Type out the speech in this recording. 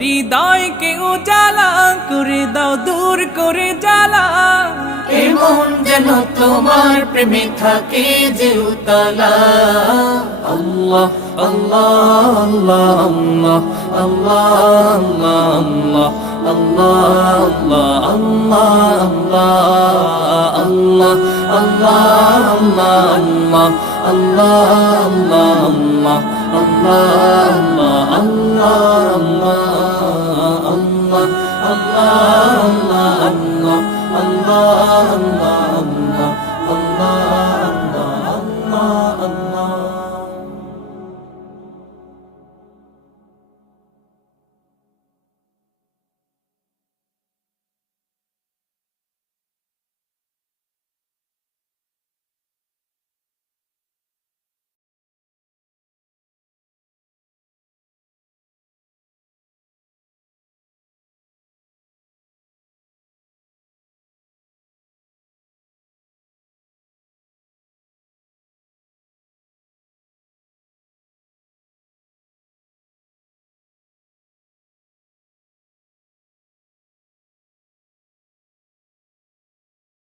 হৃদয়কে উজালা করে দাও, দূর করে জ্বালা। এমন যেন তোমার প্রেমে থাকে যে উতলা। আল্লাহ আল্লাহ আল্লাহ আল্লাহ আল্লাহ আল্লাহ আল্লাহ আল্লাহ আল্লাহ আল্লাহ আল্লাহ আল্লাহ আল্লাহ আল্লাহ আল্লাহ আল্লাহ আল্লাহ আল্লাহ আল্লাহ